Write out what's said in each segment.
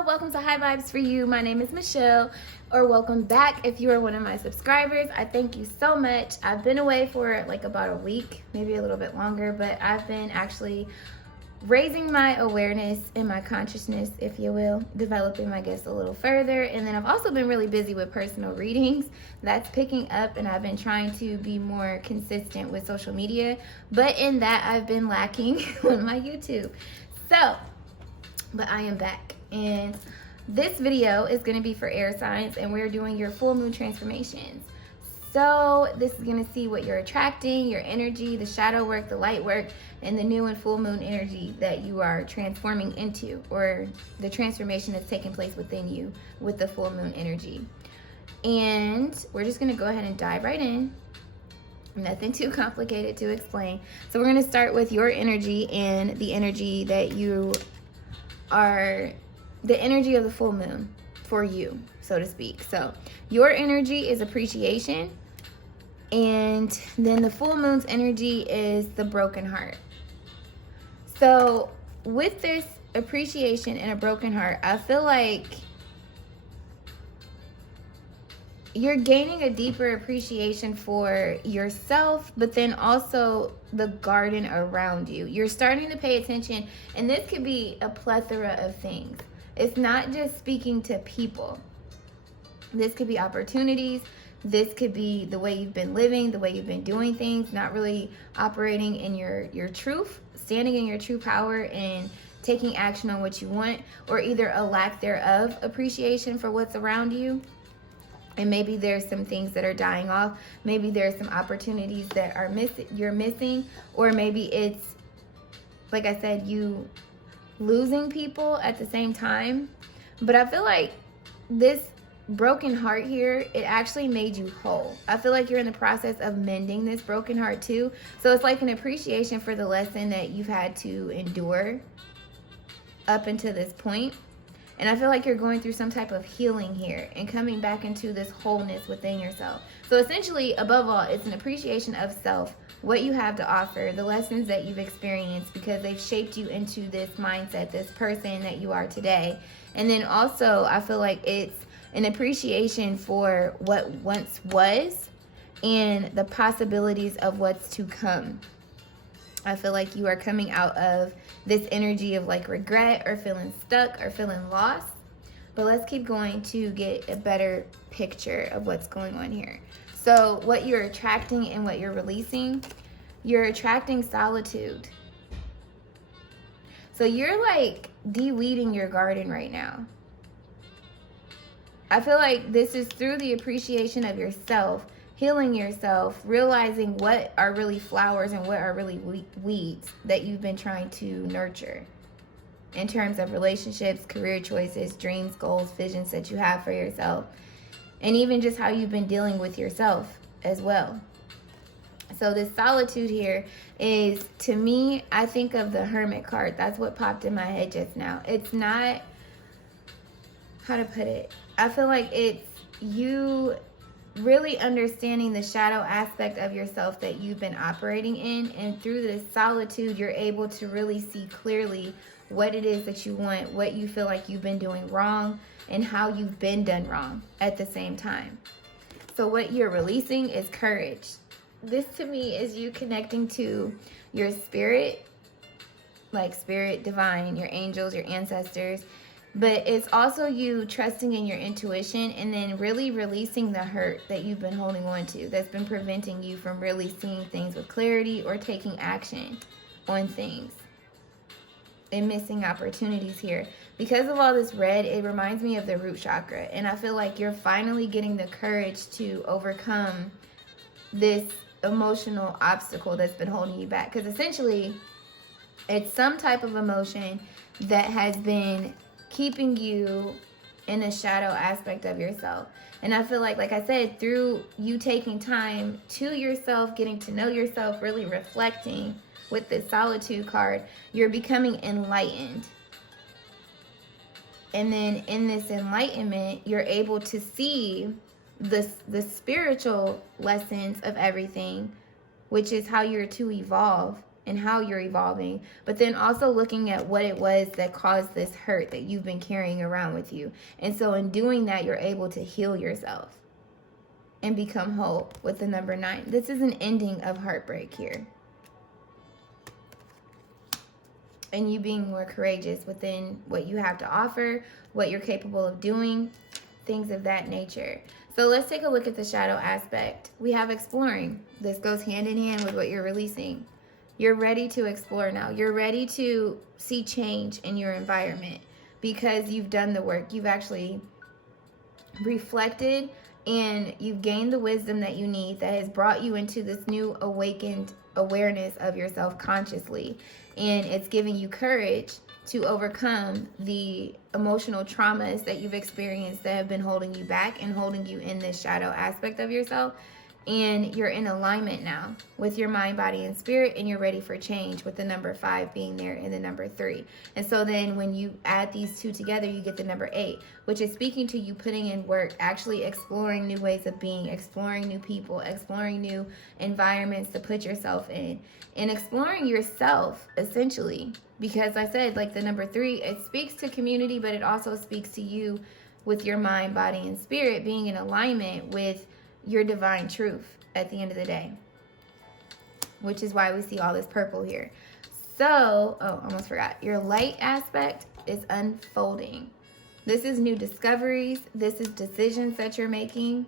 Hello, welcome to High Vibes for You. My name is Michelle, or welcome back if you are one of my subscribers. I thank you so much. I've been away for like about a week, maybe a little bit longer, but I've been actually raising my awareness and my consciousness, if you will, developing my gifts a little further. And then I've also been really busy with personal readings. That's picking up, and I've been trying to be more consistent with social media, but in that I've been lacking on my YouTube. But I am back, and this video is going to be for air signs, and we're doing your full moon transformations. So this is going to see what you're attracting, your energy, the shadow work, the light work, and the new and full moon energy that you are transforming into, or the transformation that's taking place within you with the full moon energy. And we're just going to go ahead and dive right in. Nothing too complicated to explain. So we're going to start with your energy and the energy that you are, the energy of the full moon for you, so to speak. So your energy is appreciation, and then the full moon's energy is the broken heart. So with this appreciation and a broken heart, I feel like you're gaining a deeper appreciation for yourself, but then also the garden around you. You're starting to pay attention, and this could be a plethora of things. It's not just speaking to people. This could be opportunities. This could be the way you've been living, the way you've been doing things, not really operating in your truth, standing in your true power and taking action on what you want, or either a lack thereof appreciation for what's around you. And maybe there's some things that are dying off. Maybe there's some opportunities that are you're missing, or maybe it's, like I said, you losing people at the same time. But I feel like this broken heart here, it actually made you whole. I feel like you're in the process of mending this broken heart too. So it's like an appreciation for the lesson that you've had to endure up until this point. And I feel like you're going through some type of healing here and coming back into this wholeness within yourself. So essentially, above all, it's an appreciation of self, what you have to offer, the lessons that you've experienced, because they've shaped you into this mindset, this person that you are today. And then also, I feel like it's an appreciation for what once was and the possibilities of what's to come. I feel like you are coming out of this energy of like regret or feeling stuck or feeling lost. But let's keep going to get a better picture of what's going on here. So what you're attracting and what you're releasing, you're attracting solitude. So you're like de-weeding your garden right now. I feel like this is through the appreciation of yourself, healing yourself, realizing what are really flowers and what are really weeds that you've been trying to nurture in terms of relationships, career choices, dreams, goals, visions that you have for yourself, and even just how you've been dealing with yourself as well. So this solitude here is, to me, I think of the Hermit card. That's what popped in my head just now. It's not, how to put it, I feel like it's you really understanding the shadow aspect of yourself that you've been operating in, and through this solitude you're able to really see clearly what it is that you want, what you feel like you've been doing wrong, and how you've been done wrong at the same time. So what you're releasing is courage. This to me is you connecting to your spirit, like spirit, divine, your angels, your ancestors. But it's also you trusting in your intuition, and then really releasing the hurt that you've been holding on to that's been preventing you from really seeing things with clarity or taking action on things, and missing opportunities here. Because of all this red, it reminds me of the root chakra. And I feel like you're finally getting the courage to overcome this emotional obstacle that's been holding you back. Because essentially, it's some type of emotion that has been keeping you in a shadow aspect of yourself. And I feel like I said, through you taking time to yourself, getting to know yourself, really reflecting with this solitude card, you're becoming enlightened. And then in this enlightenment, you're able to see the spiritual lessons of everything, which is how you're to evolve and how you're evolving, but then also looking at what it was that caused this hurt that you've been carrying around with you. And so in doing that, you're able to heal yourself and become whole with the number 9. This is an ending of heartbreak here. And you being more courageous within what you have to offer, what you're capable of doing, things of that nature. So let's take a look at the shadow aspect. We have exploring. This goes hand in hand with what you're releasing. You're ready to explore now. You're ready to see change in your environment because you've done the work. You've actually reflected and you've gained the wisdom that you need that has brought you into this new awakened awareness of yourself consciously. And it's giving you courage to overcome the emotional traumas that you've experienced that have been holding you back and holding you in this shadow aspect of yourself. And you're in alignment now with your mind, body, and spirit, and you're ready for change with the number 5 being there and the number 3. And so then when you add these two together, you get the number 8, which is speaking to you putting in work, actually exploring new ways of being, exploring new people, exploring new environments to put yourself in, and exploring yourself, essentially. Because I said, like the number 3, it speaks to community, but it also speaks to you with your mind, body, and spirit being in alignment with your divine truth at the end of the day, which is why we see all this purple here. So, almost forgot. Your light aspect is unfolding. This is new discoveries. This is decisions that you're making.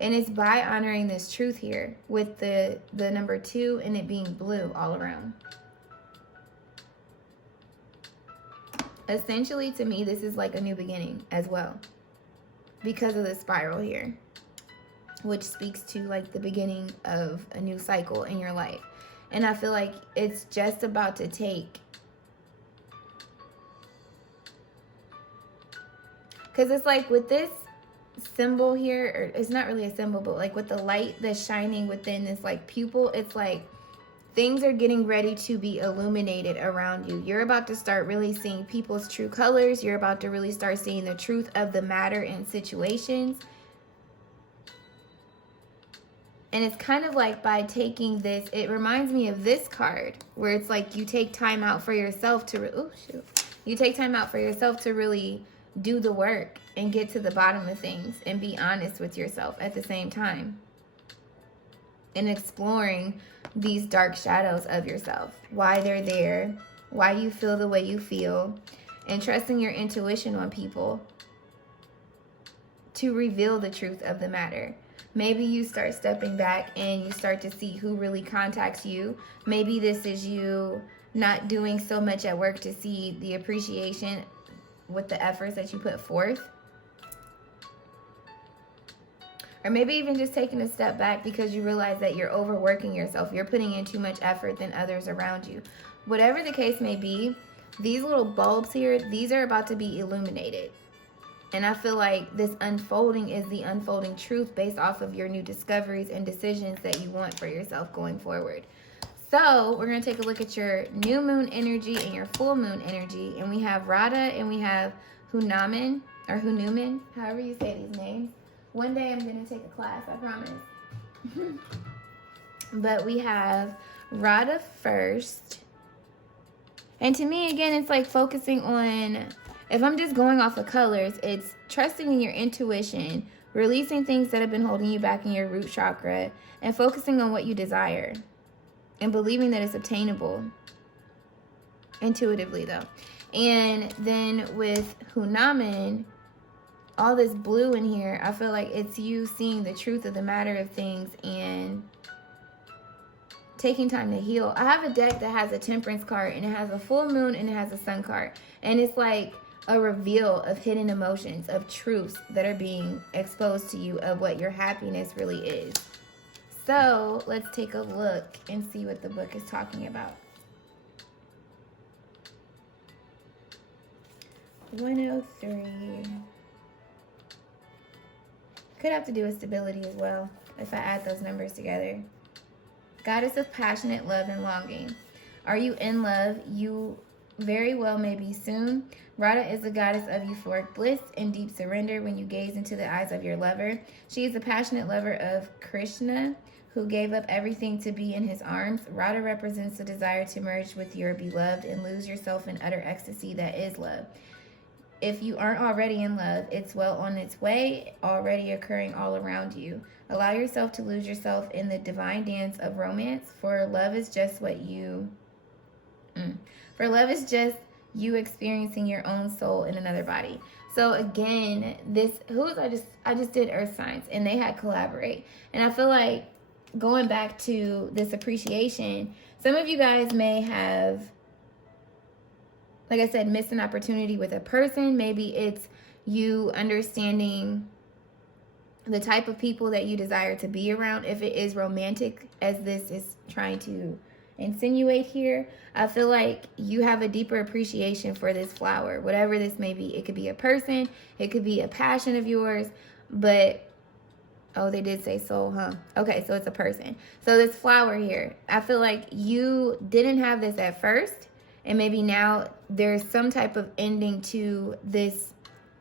And it's by honoring this truth here with the number 2 and it being blue all around. Essentially, to me, this is like a new beginning as well because of the spiral here, which speaks to like the beginning of a new cycle in your life. And I feel like it's just about to take, because it's like with this symbol here, or it's not really a symbol, but like with the light that's shining within this like pupil, it's like things are getting ready to be illuminated around you. You're about to start really seeing people's true colors. You're about to really start seeing the truth of the matter in situations. And it's kind of like by taking this, it reminds me of this card where it's like you take time out for yourself to, you take time out for yourself to really do the work and get to the bottom of things and be honest with yourself at the same time. And exploring these dark shadows of yourself, why they're there, why you feel the way you feel, and trusting your intuition on people to reveal the truth of the matter. Maybe you start stepping back and you start to see who really contacts you. Maybe this is you not doing so much at work to see the appreciation with the efforts that you put forth. Or maybe even just taking a step back because you realize that you're overworking yourself. You're putting in too much effort than others around you. Whatever the case may be, these little bulbs here, these are about to be illuminated. And I feel like this unfolding is the unfolding truth based off of your new discoveries and decisions that you want for yourself going forward. So we're going to take a look at your new moon energy and your full moon energy. And we have Radha and we have Hunaman, or Hunuman, however you say these names. One day I'm going to take a class, I promise. But we have Radha first. And to me, again, it's like focusing on, if I'm just going off the colors, it's trusting in your intuition, releasing things that have been holding you back in your root chakra, and focusing on what you desire and believing that it's obtainable. Intuitively, though. And then with Hunaman, all this blue in here, I feel like it's you seeing the truth of the matter of things and taking time to heal. I have a deck that has a temperance card and it has a full moon and it has a sun card. And it's like a reveal of hidden emotions, of truths that are being exposed to you of what your happiness really is. So let's take a look and see what the book is talking about. 103. Could have to do with stability as well, if I add those numbers together. Goddess of passionate love and longing. Are you in love? You very well may be soon. Radha is the goddess of euphoric bliss and deep surrender when you gaze into the eyes of your lover. She is the passionate lover of Krishna, who gave up everything to be in his arms. Rada represents the desire to merge with your beloved and lose yourself in utter ecstasy that is love. If you aren't already in love, it's well on its way, already occurring all around you. Allow yourself to lose yourself in the divine dance of romance, for love is just you experiencing your own soul in another body. So again, I just did earth signs and they had collaborate. And I feel like going back to this appreciation, some of you guys may have, like I said, missed an opportunity with a person. Maybe it's you understanding the type of people that you desire to be around. If it is romantic, as this is trying to insinuate here, I feel like you have a deeper appreciation for this flower, whatever this may be. It could be a person, it could be a passion of yours, but oh, they did say soul, huh? Okay, so it's a person. So this flower here, I feel like you didn't have this at first, and maybe now there's some type of ending to this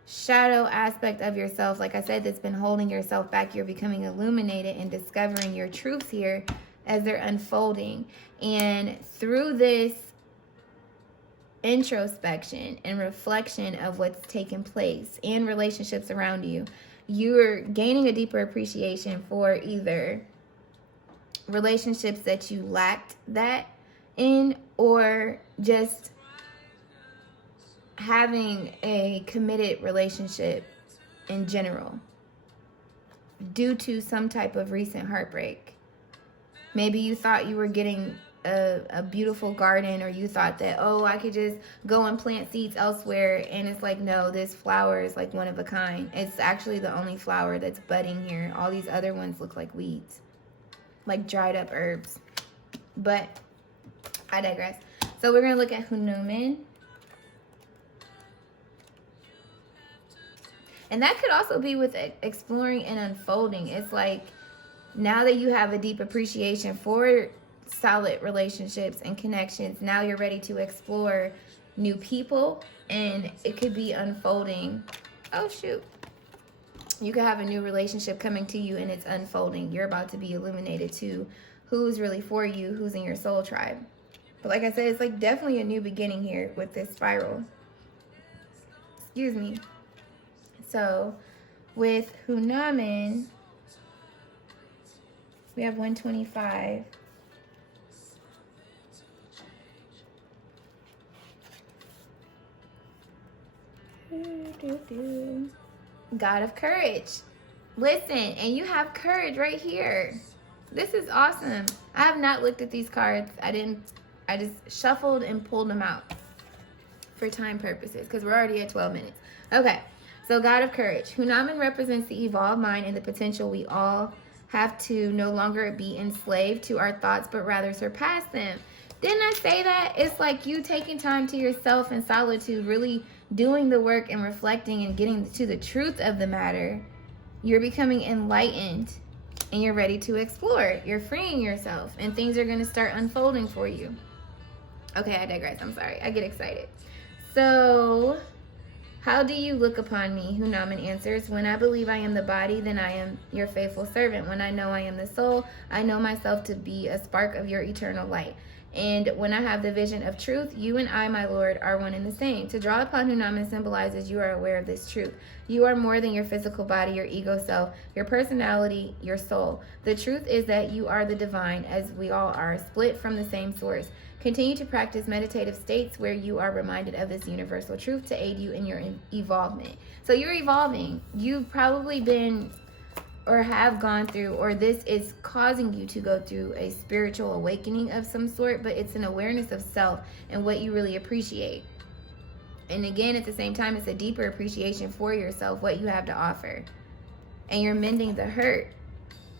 shadow aspect of yourself, like I said, that's been holding yourself back. You're becoming illuminated and discovering your truths here as they're unfolding. And through this introspection and reflection of what's taken place in relationships around you, you're gaining a deeper appreciation for either relationships that you lacked that in, or just having a committed relationship in general due to some type of recent heartbreak. Maybe you thought you were getting a beautiful garden, or you thought that, oh, I could just go and plant seeds elsewhere, and it's like, no, this flower is like one of a kind. It's actually the only flower that's budding here. All these other ones look like weeds, like dried up herbs. But I digress. So we're going to look at Hanuman. And that could also be with exploring and unfolding. It's like, now that you have a deep appreciation for solid relationships and connections, now you're ready to explore new people, and it could be unfolding. Oh, shoot. You could have a new relationship coming to you and it's unfolding. You're about to be illuminated to who's really for you, who's in your soul tribe. But like I said, it's like definitely a new beginning here with this spiral. Excuse me. So with Hanuman, we have 125. God of courage. Listen, and you have courage right here. This is awesome. I have not looked at these cards. I just shuffled and pulled them out for time purposes because we're already at 12 minutes. Okay, so God of courage. Hanuman represents the evolved mind and the potential we all have to no longer be enslaved to our thoughts, but rather surpass them. Didn't I say that? It's like you taking time to yourself in solitude, really doing the work and reflecting and getting to the truth of the matter. You're becoming enlightened and you're ready to explore. You're freeing yourself and things are going to start unfolding for you. Okay, I digress. I'm sorry. I get excited. So, how do you look upon me? Hanuman answers, when I believe I am the body, then I am your faithful servant. When I know I am the soul, I know myself to be a spark of your eternal light. And when I have the vision of truth, you and I, my Lord, are one and the same. To draw upon Hanuman symbolizes you are aware of this truth. You are more than your physical body, your ego self, your personality, your soul. The truth is that you are the divine, as we all are, split from the same source. Continue to practice meditative states where you are reminded of this universal truth to aid you in your evolvement. So you're evolving. You've probably been or have gone through, or this is causing you to go through a spiritual awakening of some sort, but it's an awareness of self and what you really appreciate. And again, at the same time, it's a deeper appreciation for yourself, what you have to offer. And you're mending the hurt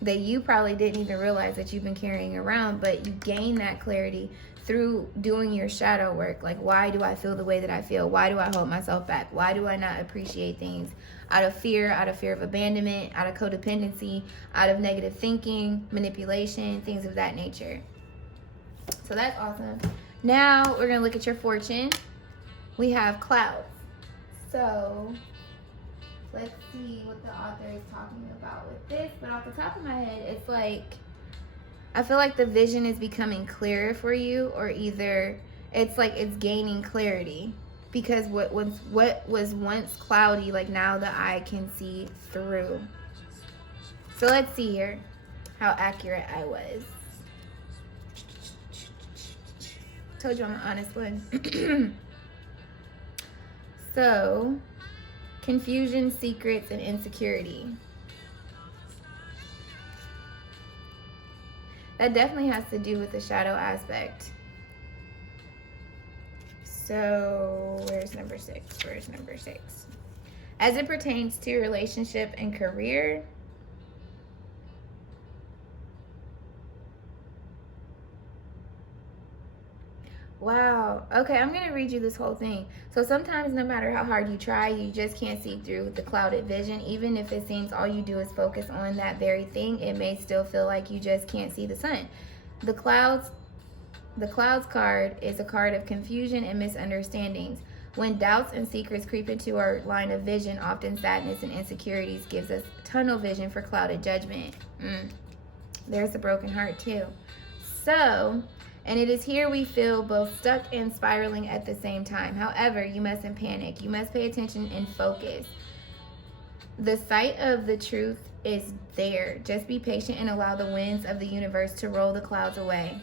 that you probably didn't even realize that you've been carrying around, but you gain that clarity through doing your shadow work. Like, why do I feel the way that I feel? Why do I hold myself back? Why do I not appreciate things? Out of fear of abandonment, out of codependency, out of negative thinking, manipulation, things of that nature. So that's awesome. Now we're going to look at your fortune. We have clouds. So let's see what the author is talking about with this. But off the top of my head, it's like I feel like the vision is becoming clearer for you, or either it's like it's gaining clarity, because what was once cloudy, like now the eye can see through. So let's see here how accurate I was. Told you I'm an honest one. So, confusion, secrets, and insecurity. That definitely has to do with the shadow aspect. So, where's number 6? Where's number 6? As it pertains to relationship and career, wow. Okay, I'm going to read you this whole thing. So sometimes no matter how hard you try, you just can't see through the clouded vision. Even if it seems all you do is focus on that very thing, it may still feel like you just can't see the sun. The clouds card is a card of confusion and misunderstandings. When doubts and secrets creep into our line of vision, often sadness and insecurities gives us tunnel vision for clouded judgment. There's a broken heart too. So, and it is here we feel both stuck and spiraling at the same time. However, you mustn't panic. You must pay attention and focus. The sight of the truth is there. Just be patient and allow the winds of the universe to roll the clouds away.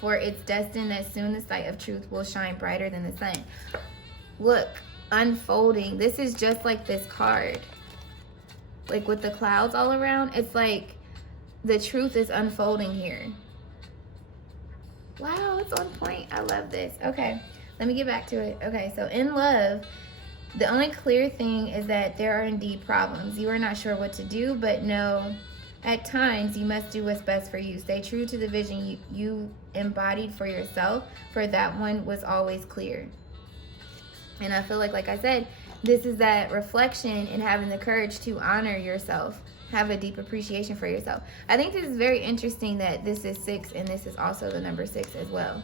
For it's destined that soon the sight of truth will shine brighter than the sun. Look, unfolding. This is just like this card. Like with the clouds all around, it's like the truth is unfolding here. Wow, it's on point. I love this. Okay, let me get back to it. Okay, so in love, the only clear thing is that there are indeed problems. You are not sure what to do, but know at times you must do what's best for you. Stay true to the vision you embodied for yourself, for that one was always clear. And I feel like I said, this is that reflection and having the courage to honor yourself. Have a deep appreciation for yourself. I think this is very interesting that this is 6 and this is also the number 6 as well.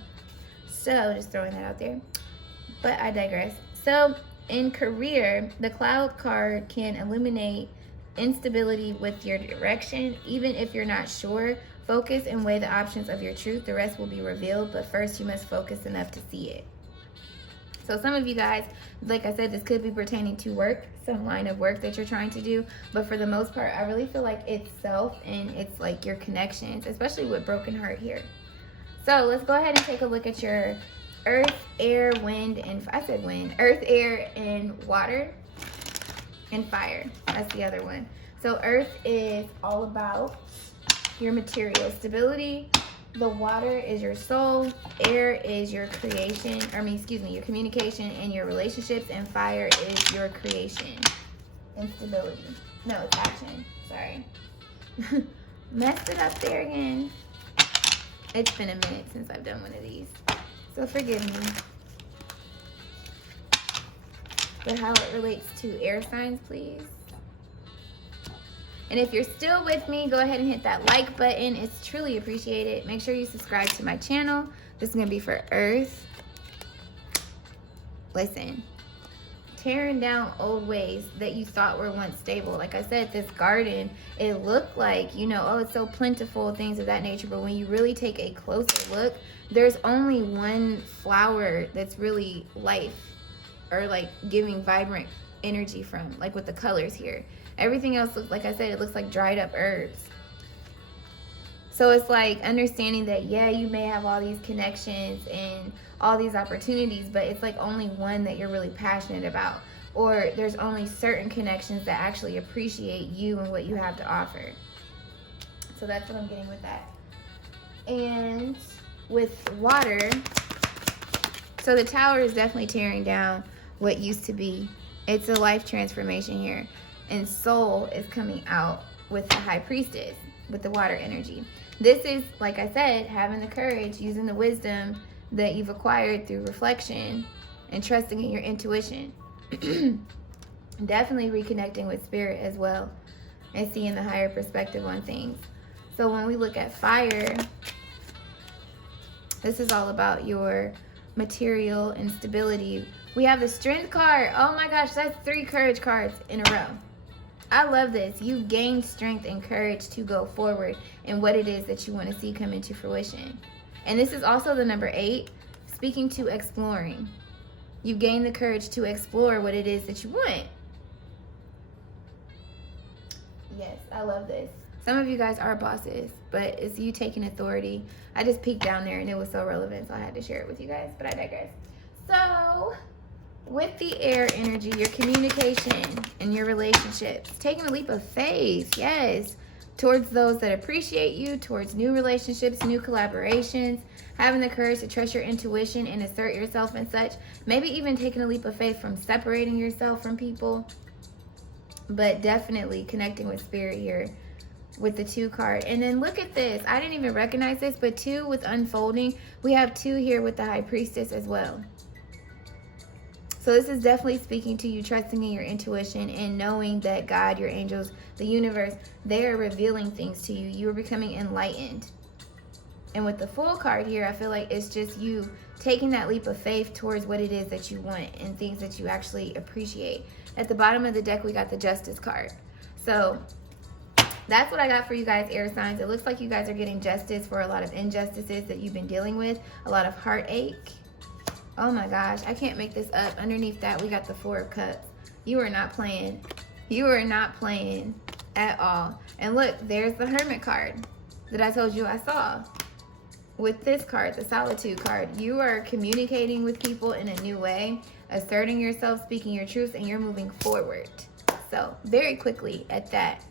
So just throwing that out there. But I digress. So in career, the cloud card can illuminate instability with your direction. Even if you're not sure, focus and weigh the options of your truth. The rest will be revealed, but first you must focus enough to see it. So some of you guys, like I said, this could be pertaining to work, some line of work that you're trying to do. But for the most part, I really feel like it's self and it's like your connections, especially with broken heart here. So let's go ahead and take a look at your earth, air, wind, and I said wind, earth, air, and water, and fire. That's the other one. So earth is all about your material stability. The water is your soul. Air is your creation, your communication and your relationships. And fire is your creation and stability. No, it's action. Sorry. Messed it up there again. It's been a minute since I've done one of these, so forgive me. But how it relates to air signs, please. And if you're still with me, go ahead and hit that like button. It's truly appreciated. Make sure you subscribe to my channel. This is going to be for Earth. Listen, tearing down old ways that you thought were once stable. Like I said, this garden, it looked like, oh, it's so plentiful, things of that nature. But when you really take a closer look, there's only one flower that's really life, or like giving vibrant energy from, like with the colors here. Everything else looks, like I said, it looks like dried up herbs. So it's like understanding that, yeah, you may have all these connections and all these opportunities, but it's like only one that you're really passionate about. Or there's only certain connections that actually appreciate you and what you have to offer. So that's what I'm getting with that. And with water, so the tower is definitely tearing down what used to be. It's a life transformation here. And soul is coming out with the high priestess, with the water energy. This is, like I said, having the courage, using the wisdom that you've acquired through reflection and trusting in your intuition. Definitely reconnecting with spirit as well and seeing the higher perspective on things. So when we look at fire, this is all about your material and stability. We have the strength card. Oh my gosh, that's 3 courage cards in a row. I love this. You've gained strength and courage to go forward in what it is that you want to see come into fruition. And this is also the number 8, speaking to exploring. You gain the courage to explore what it is that you want. Yes, I love this. Some of you guys are bosses, but it's you taking authority. I just peeked down there and it was so relevant, so I had to share it with you guys, but I digress. So, with the air energy, your communication and your relationships, taking a leap of faith, yes, towards those that appreciate you, towards new relationships, new collaborations, having the courage to trust your intuition and assert yourself and such. Maybe even taking a leap of faith from separating yourself from people, but definitely connecting with spirit here with the 2 card. And then look at this. I didn't even recognize this, but 2 with unfolding. We have 2 here with the High Priestess as well. So this is definitely speaking to you trusting in your intuition and knowing that God, your angels, the universe, they are revealing things to you. You are becoming enlightened. And with the Fool card here, I feel like it's just you taking that leap of faith towards what it is that you want and things that you actually appreciate. At the bottom of the deck, we got the Justice card. So that's what I got for you guys, air signs. It looks like you guys are getting justice for a lot of injustices that you've been dealing with, a lot of heartache. Oh my gosh, I can't make this up. Underneath that, we got the 4 of Cups. You are not playing. You are not playing at all. And look, there's the Hermit card that I told you I saw. With this card, the Solitude card, you are communicating with people in a new way, asserting yourself, speaking your truth, and you're moving forward. So, very quickly at that.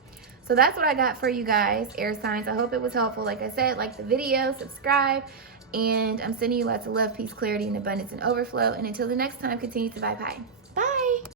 So that's what I got for you guys, air signs. I hope it was helpful. Like I said, like the video, subscribe. And I'm sending you lots of love, peace, clarity, and abundance and overflow. And until the next time, continue to vibe high.